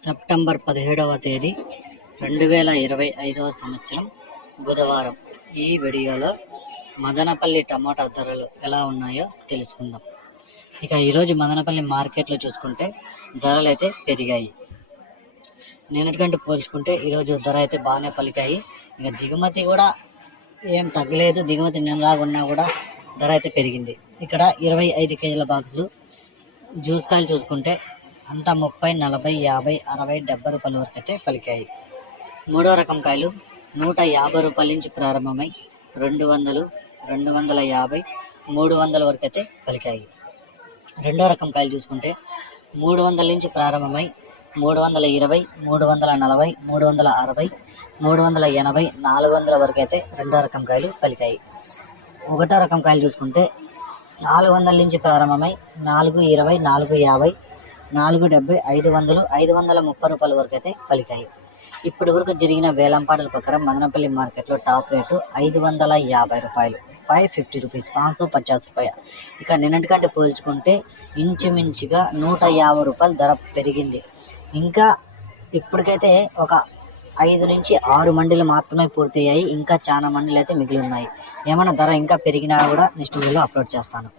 September 17వ తేదీ 2025వ సంవత్సరం బుధవారం. ఈ వీడియోలో మదనపల్లి టమాటా ధరలు ఎలా ఉన్నాయో తెలుసుకుందాం. ఇక ఈరోజు మదనపల్లి మార్కెట్లో చూసుకుంటే ధరలు అయితే పెరిగాయి. నిన్నటికంటే పోల్చుకుంటే ఈరోజు ధర అయితే బాగానే పలికాయి. ఇక దిగుమతి కూడా ఏం తగ్గలేదు. దిగుమతి నిన్నలాగా ఉన్నా కూడా ధర అయితే పెరిగింది. ఇక్కడ 25 కేజీల బాక్సులు జ్యూస్ కాయలు చూసుకుంటే అంతా 30, 40, 50, 60, 70 రూపాయల వరకు అయితే పలికాయి. మూడో రకం కాయలు 150 రూపాయల నుంచి ప్రారంభమై 200, 250, 300 వరకు అయితే పలికాయి. రెండో రకం కాయలు చూసుకుంటే 300 నుంచి ప్రారంభమై 320, 340, 360, 380, 400 వరకు అయితే రెండో రకం కాయలు పలికాయి. ఒకటో రకం కాయలు చూసుకుంటే 400 నుంచి ప్రారంభమై 420, 450, 470, 500, 530 రూపాయల వరకు అయితే పలికాయి. ఇప్పటి వరకు జరిగిన వేలంపాటల ప్రకారం మదనపల్లి మార్కెట్లో టాప్ రేటు 550 రూపాయలు, 550 రూపీస్, 550 రూపాయలు. ఇక నిన్నటికంటే పోల్చుకుంటే ఇంచుమించుగా 150 రూపాయలు ధర పెరిగింది. ఇంకా ఇప్పటికైతే ఒక 5 నుంచి 6 మండీలు మాత్రమే పూర్తయ్యాయి. ఇంకా చాలా మండీలు అయితే మిగిలి ఉన్నాయి. ఏమైనా ధర ఇంకా పెరిగినా కూడా నెక్స్ట్ వీడియోలో అప్లోడ్ చేస్తాను.